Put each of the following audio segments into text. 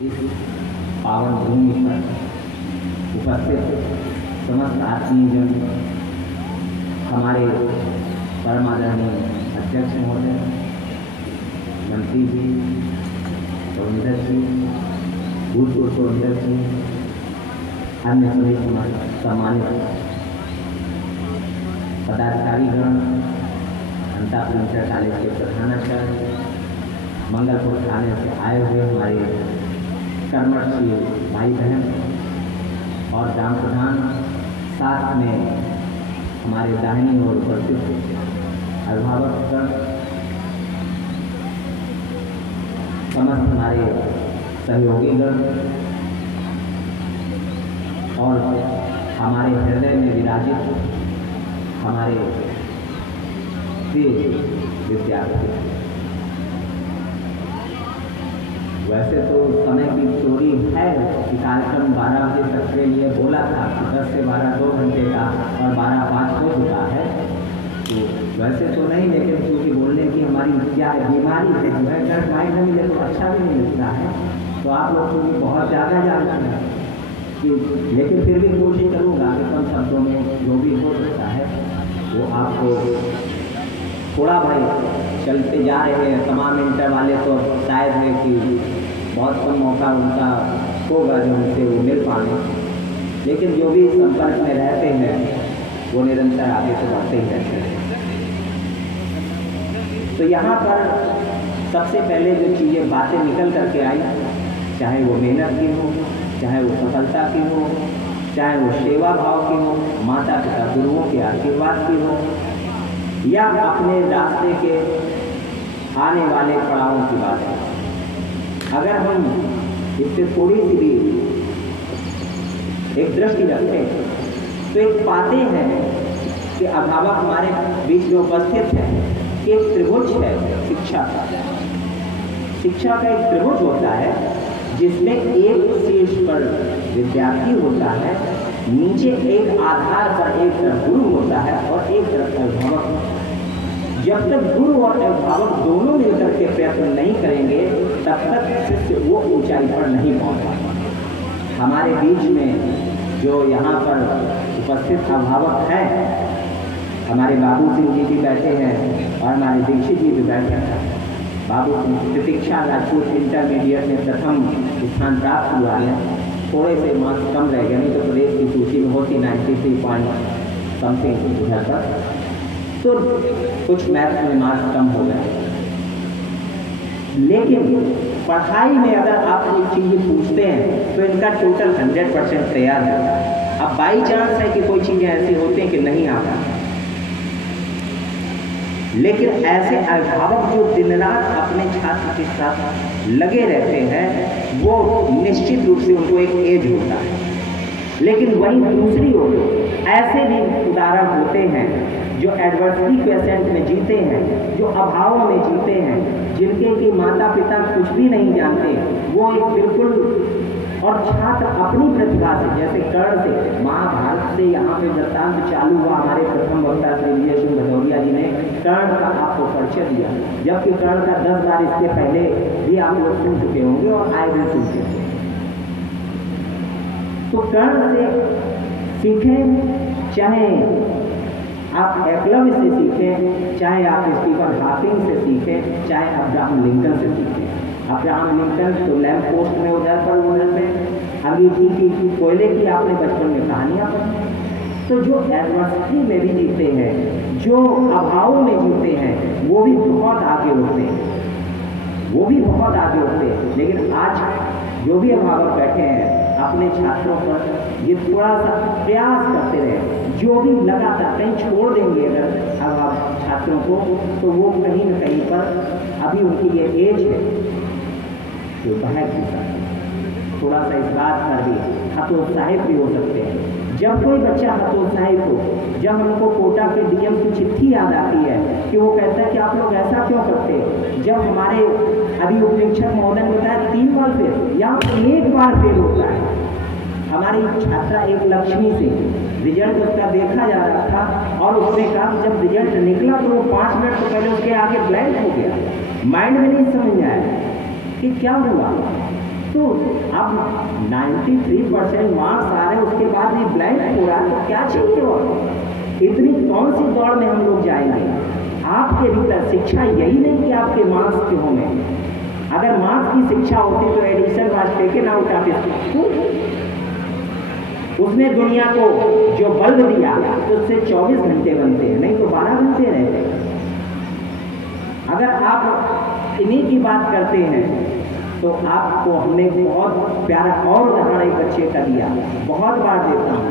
इस पावन भूमि पर उपस्थित समस्त आत्मीयजन, हमारे परमादरणीय अध्यक्ष महोदय, मंत्री जी, प्रबंधक जी, भूतपूर्व प्रबंधक जी, अन्य सभी सम्मानित पदाधिकारीगण, अंतापुर इंटर कॉलेज के प्रधानाचार्य, मंगलपुर थाने से आए हुए हमारे कर्मठ भाई बहन और ग्राम प्रधान, साथ में हमारे दाहिनी ओर उपस्थित अभिभावकगण, समस्त हमारे सहयोगीगण और हमारे हृदय में विराजित हमारे प्रिय विद्यार्थी। वैसे तो समय की चोरी है कि कार्यक्रम 12 बजे तक के लिए बोला था कि 10 से 12 2 घंटे का और 12:05 हो चुका है, तो वैसे तो नहीं, लेकिन क्योंकि बोलने की हमारी क्या बीमारी है, जो है डर माइंड में मुझे तो अच्छा भी नहीं लगता है, तो आप लोग को भी बहुत ज़्यादा जानते हैं कि, लेकिन फिर भी कोशिश करूँगा कि कम शब्दों में जो भी हो सकता है वो आपको थोड़ा भाई चलते जा रहे हैं। तमाम इंटर वाले तो शायद है कि बहुत कम मौका उनका होगा जो उनसे वो मिल पाने, लेकिन जो भी संपर्क में रहते हैं वो निरंतर आगे से बढ़ते ही रहते हैं। तो यहाँ पर सबसे पहले जो चीज़ें बातें निकल करके आई, चाहे वो मेहनत की हो, चाहे वो सफलता की हो, चाहे वो सेवा भाव की हो, माता पिता गुरुओं के आशीर्वाद की हो, या अपने रास्ते के आने वाले पड़ावों की बात है, अगर हम इससे थोड़ी सी भी एक दृष्टि रखें तो एक पाते हैं कि अभिभावक हमारे बीच में उपस्थित है कि एक त्रिभुज है शिक्षा का। शिक्षा का एक त्रिभुज होता है जिसमें एक शीर्ष पर विद्यार्थी होता है, नीचे एक आधार पर एक तरफ गुरु होता है और एक तरफ अभिभावक। जब तक गुरु और अभिभावक दोनों मिलकर के प्रयत्न नहीं करेंगे तब तक शिष्य वो ऊंचाई पर नहीं पहुंच पाता। हमारे बीच में जो यहाँ पर उपस्थित अभिभावक हैं, हमारे बाबू सिंह जी भी बैठे हैं और हमारे दीक्षित जी भी बैठे हैं। बाबू प्रतीक्षा राजपूत इंटरमीडिएट में प्रथम स्थान प्राप्त हुआ है, थोड़े से मार्क्स कम रह गए, नहीं तो प्रदेश की सूची में होती 93 पॉइंट समथिंग उधर पर, तो कुछ मैथ में मार्क्स कम हो गए। लेकिन पढ़ाई में अगर आप एक चीज़ पूछते हैं तो इनका टोटल 100% तैयार होता है। अब बाई चांस है कि कोई चीज़ें ऐसी होती हैं कि नहीं आता, लेकिन ऐसे अभिभावक जो दिन रात अपने छात्र के साथ लगे रहते हैं वो निश्चित रूप से उनको एक एज होता है। लेकिन वहीं दूसरी ओर ऐसे भी उदाहरण होते हैं जो एडवर्सिटी क्वेसेंट में जीते हैं, जो अभाव में जीते हैं, जिनके कि माता पिता कुछ भी नहीं जानते, वो एक बिल्कुल, और छात्र अपनी प्रतिभा से, जैसे कर्ण से, महाभारत से यहाँ पे वृत्तांत चालू हुआ। हमारे प्रथम वक्ता श्री विजय सिंह भदौरिया जी ने कर्ण का आपको परिचय दिया, जबकि कर्ण का 10 बार इसके पहले भी आप लोग सुन चुके होंगे और आए भी सुन चुके होंगे। तो कर्ण से सीखें, चाहे आप एकलव्य से सीखें, चाहे आप स्टीफन हॉकिंग से सीखें, चाहे अब्राहम लिंकन से सीखें। अब्राहम लिंकन तो लैंप पोस्ट में उधर पर उधर में अंगीठी की कोयले की आपने बचपन में कहानियाँ पढ़ी। तो जो एडवर्सिटी में भी जीते हैं, जो अभाव में जीते हैं, वो भी बहुत आगे होते हैं, वो भी बहुत आगे होते हैं। लेकिन आज जो भी अभिभावक बैठे हैं अपने छात्रों पर ये थोड़ा सा प्रयास करते रहे, जो भी लगातार कहीं छोड़ देंगे अगर अब आप छात्रों को, तो वो कहीं न कहीं पर अभी उनकी ये एज है जो बहक भी सकते हैं। थोड़ा सा इस बात पर भी हतोत्साहित भी हो सकते हैं। जब कोई बच्चा हतोत्साहित हो, जब हमको कोटा के डीएम की चिट्ठी याद आती है कि वो कहता है कि आप लोग ऐसा क्यों करते हैं, जब हमारे अभी उपनिरीक्षक महोदय ने बताया 3 बार फेल या 1 बार फेल होता है। हमारी छात्रा एक लक्ष्मी से रिजल्ट उसका देखा जा रहा था और उसने कहा जब रिजल्ट निकला तो वो 5 मिनट तो पहले उसके आगे ब्लैंक हो गया, माइंड में नहीं समझ आया कि क्या हुआ। तो अब 93% मार्क्स आ रहे हैं, उसके बाद भी ब्लैंक हो रहा है, तो क्या चाहिए और इतनी कौन सी दौड़ में हम लोग जाएंगे? आपके भीतर शिक्षा यही नहीं कि आपके मार्क्स क्यों होंगे। अगर मार्क्स की शिक्षा होती तो Edison was taken out of school. उसने दुनिया को जो बल्ब दिया तो उससे 24 घंटे बनते हैं, नहीं तो 12 घंटे रहते। अगर आप इन्हीं की बात करते हैं तो आपको हमने बहुत प्यारा और उदाहरण एक बच्चे का दिया, बहुत बार देता हूँ,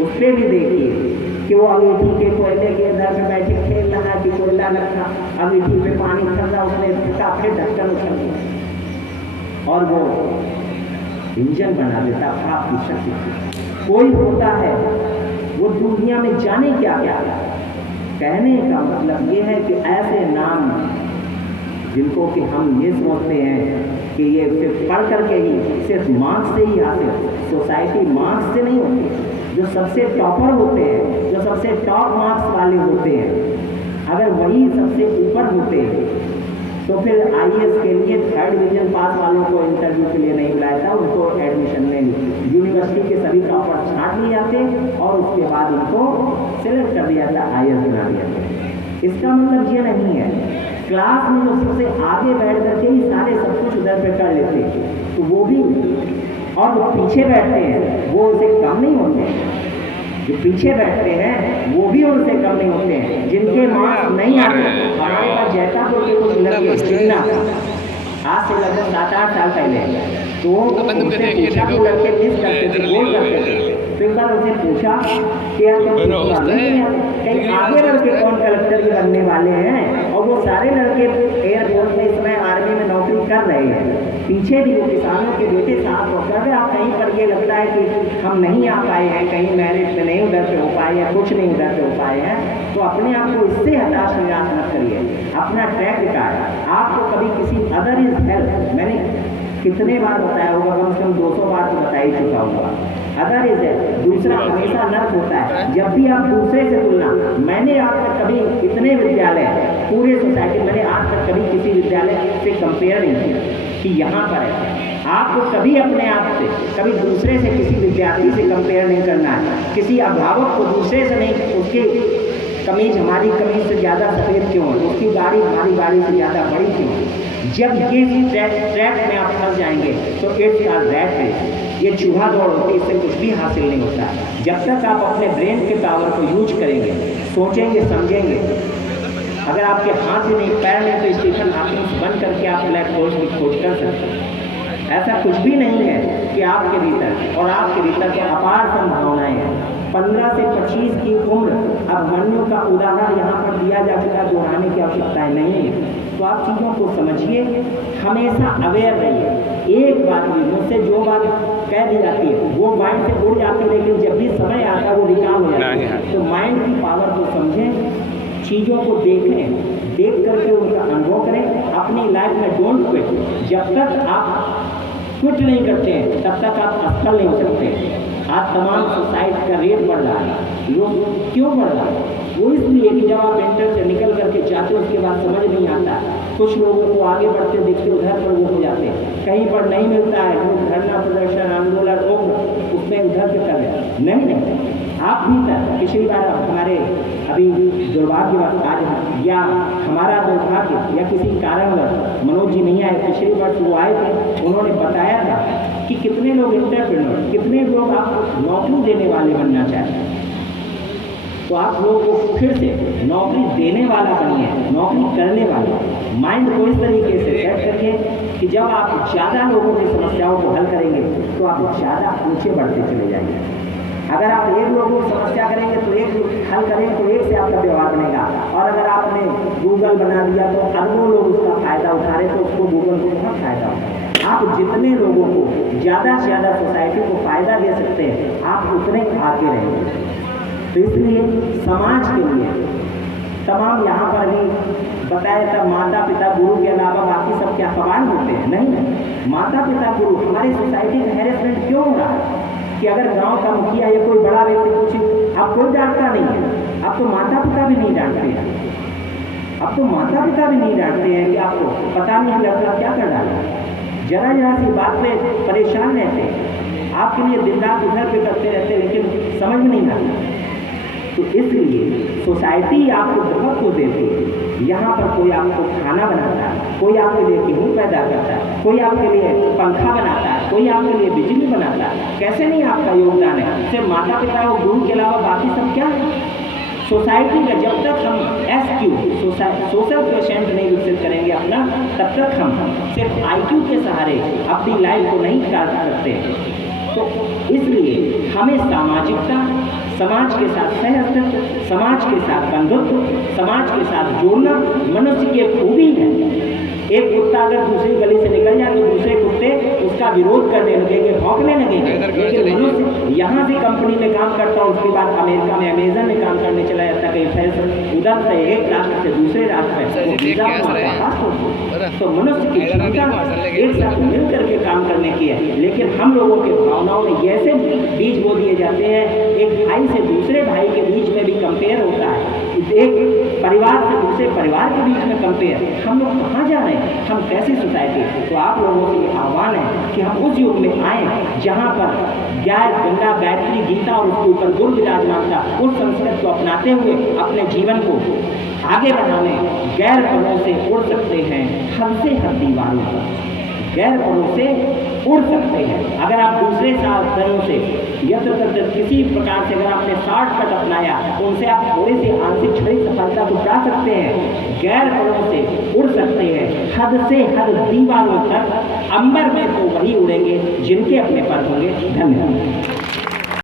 उस पर भी देखिए कि वो अंगीठी के कोयले के अंदर में बैठे खेल रहा है कि कोयला रखा, अंगीठी पे पानी भर रहा, उसने फूटा, फिर ढक्कन उछल गया और वो इंजन बना देता भाप की शक्ति। कोई होता है वो दुनिया में जाने क्या क्या। कहने का मतलब ये है कि ऐसे नाम जिनको कि हम ये सोचते हैं कि ये सिर्फ पढ़ करके ही, सिर्फ मार्क्स से ही हासिल, सोसाइटी मार्क्स से नहीं होती। जो सबसे टॉपर होते हैं, जो सबसे टॉप मार्क्स वाले होते हैं, अगर वही सबसे ऊपर होते हैं तो फिर IAS के लिए 3rd डिवीजन पास वालों को इंटरव्यू के लिए नहीं बुलाया था, उनको एडमिशन नहीं, यूनिवर्सिटी के सभी टॉपर छांट लिए जाते और उसके बाद उनको सिलेक्ट कर दिया था, IAS बना दिया था। इसका मतलब ये नहीं है क्लास में जो सबसे आगे बैठ करके ही सारे सब कुछ उधर पे कर लेते हैं तो वो भी, और जो पीछे बैठते हैं वो उनसे कम नहीं होते हैं। जो पीछे बैठते हैं वो भी उनसे कम नहीं होते हैं। जिनके मार्क्स नहीं आते, हमारे पास जैतापुर के कुछ लड़के आज से लगभग 7-8 साल पहले, तो उनसे पूछा वो लड़के मिस करते थे, गोल करते थे, तो एक बार उनसे पूछा कि आप कहीं आगे लड़के कौन कलेक्टर भी बनने वाले हैं, और वो सारे लड़के एयरफोर्स में इस समय आर्मी में नौकरी कर रहे हैं, पीछे भी वो किसानों के बेटे साथ होकर के आप कहीं पर ये लगता है कि हम नहीं आ पाए हैं, कहीं मैरिट में नहीं उधर से हो पाए हैं, कुछ नहीं उधर से हो पाए हैं, तो अपने आप को इससे हताश निराश मत करिए। अपना ट्रैक दिखाए आपको, कभी किसी अदर इज हेल्प, मैंने कितने बार बताया होगा, कम से कम 200 बार तो बता ही चुका होगा। अदर इज हेल्प, दूसरा हमेशा नर्क होता है। जब भी आप दूसरे से तुलना, मैंने आज तक कभी इतने विद्यालय पूरे सोसाइटी, मैंने आज तक कभी किसी विद्यालय से कंपेयर नहीं किया कि यहाँ पर है। आपको कभी अपने आप से, कभी दूसरे से, किसी विद्यार्थी से कंपेयर नहीं करना है। किसी अभिभावक को दूसरे से नहीं, उसके कमीज हमारी कमीज से ज़्यादा सफ़ेद क्यों है, उसकी गाड़ी हमारी गाड़ी से ज़्यादा बड़ी क्यों है। जब ये ट्रैक में आप फंस जाएंगे तो इट्स अ रैट रेस, ये चूहा दौड़ होती है, इससे कुछ भी हासिल नहीं होता। जब तक आप अपने ब्रेन के पावर को यूज करेंगे, सोचेंगे, समझेंगे, अगर आपके हाथ ही नहीं, पैर नहीं, तो स्टीफन हॉकिंस बन करके आप ब्लैक होल की खोज कर सकते हैं। ऐसा कुछ भी नहीं है कि आपके भीतर और आपके भीतर के अपार संभावनाएं हैं। 15 से 25 की उम्र, अभिमन्यु का उदाहरण यहाँ पर दिया जा चुका, दोहराने की आवश्यकता नहीं है। तो आप चीज़ों को समझिए, हमेशा अवेयर रहिए। एक बात भी मुझसे जो बात कह दी जाती है वो माइंड से उड़ जाती है, लेकिन जब भी समय आता है वो रिकॉल हो जाता है। तो माइंड की पावर को समझें, चीज़ों को देखें, देख करके उनका अनुभव करें। अपनी लाइफ में डोंट क्विट। जब तक आप क्विट नहीं करते हैं तब तक आप असफल नहीं हो सकते। आज तमाम सुसाइड का रेट बढ़ रहा है। लोग क्यों बढ़ रहा है? वो इसलिए कि जब आप इंटर से निकल करके जाते हो उसके बाद समझ नहीं आता। कुछ लोगों को आगे बढ़ते देखते उधर पर वो हो जाते हैं, कहीं पर नहीं मिलता है, लोग धरना प्रदर्शन आंदोलन उसमें उधर से कर रहे नहीं। आप भी तक पिछली बार हमारे अभी दुर्भाग्य आज या हमारा दुर्भाग्य या किसी कारणवश मनोज जी नहीं आए, पिछली बार वो आए थे, उन्होंने बताया था कि कितने लोग एंटरप्रेन्योर, कितने लोग आपको नौकरी देने वाले बनना चाहते हैं। तो आप लोगों को फिर से नौकरी देने वाला बनिए, नौकरी करने वाला। माइंड को इस तरीके से सेट करिए कि जब आप ज़्यादा लोगों की समस्याओं को हल करेंगे तो आप ज़्यादा ऊँचे बढ़ते चले जाएंगे। अगर आप एक लोगों की समस्या करेंगे तो एक हल करेंगे तो एक से आपका व्यवहार बनेगा, और अगर आपने गूगल बना दिया तो अरबों लोग उसका फ़ायदा उठा रहे तो उसको गूगल को बहुत फ़ायदा होगा। आप जितने लोगों को ज़्यादा से ज़्यादा सोसाइटी को फ़ायदा दे सकते हैं, आप उतने आगे रहेंगे। तो इसलिए समाज के लिए तमाम यहाँ पर भी बताया था, माता पिता गुरु के अलावा बाकी सब क्या सवाल होते हैं? नहीं, माता पिता गुरु। हमारी सोसाइटी में हैरेसमेंट क्यों हो रहा है कि अगर गांव का मुखिया या कोई बड़ा व्यक्ति पूछे, अब कोई डांटता नहीं है। अब तो माता पिता भी नहीं डांटते हैं, अब तो माता पिता भी नहीं डांटते हैं कि आपको पता नहीं लड़का क्या कर डाला। जरा जरा सी बात पे परेशान रहते हैं, आपके लिए दिन रात उधर पे करते रहते हैं, लेकिन समझ में नहीं आता। तो इसलिए सोसाइटी आपको बहुत कुछ देती है। यहाँ पर कोई आपको खाना बनाता है, कोई आपके लिए गेहूँ पैदा करता है, कोई आपके लिए पंखा बनाता है, कोई आपके लिए बिजली बनाता है। कैसे नहीं आपका योगदान है? सिर्फ माता पिता और गुरु के अलावा बाकी सब क्या है? सोसाइटी का जब तक हम सोशल क्वेश्चन नहीं विकसित करेंगे अपना, तब तक हम सिर्फ IQ के सहारे अपनी लाइफ को नहीं काट सकते। तो इसलिए हमें सामाजिकता, समाज के साथ सहअस्तित्व, समाज के साथ बंधुत्व, समाज के साथ जोड़ना मनुष्य की खूबी है। एक कुत्ता अगर दूसरी गली से निकल जाए तो दूसरे कुत्ते उसका विरोध करने लगेंगे, भौंकने लगेंगे। लेकिन मनुष्य यहाँ से कंपनी में काम करता है, उसके बाद अमेरिका में अमेजन में काम करने चला जाता है, कहीं उधर से एक राष्ट्र से दूसरे राष्ट्र में। तो मनुष्य की क्षमता एक साथ मिल करके काम करने की है। लेकिन हम लोगों के भावनाओं में ऐसे बीज बो दिए जाते हैं, एक भाई से दूसरे भाई के बीच में भी कंपेयर होता है, एक परिवार से दूसरे परिवार के बीच में कंपेयर। हम लोग कहाँ जा रहे हैं? हम कैसी सोसाइटी? तो आप लोगों से ये आह्वान है कि हम उस युग में आए जहाँ पर गंगा, गायत्री, गीता और उसके ऊपर गुरु विराजमान था। उस संस्कृत को अपनाते हुए अपने जीवन को आगे बढ़ाने, गैर परों से उड़ सकते हैं, हद से हद दीवारों पर गैर परों से उड़ सकते हैं। अगर आप दूसरे साधनों से यत्र किसी प्रकार से अगर आपने शॉर्टकट अपनाया तो उनसे आप थोड़ी सी आंशिक क्षणिक सफलता को पा सकते हैं। गैर परों से उड़ सकते हैं, हद से हद दीवारों तक। अंबर में तो वही उड़ेंगे जिनके अपने पर होंगे। धन्यवाद।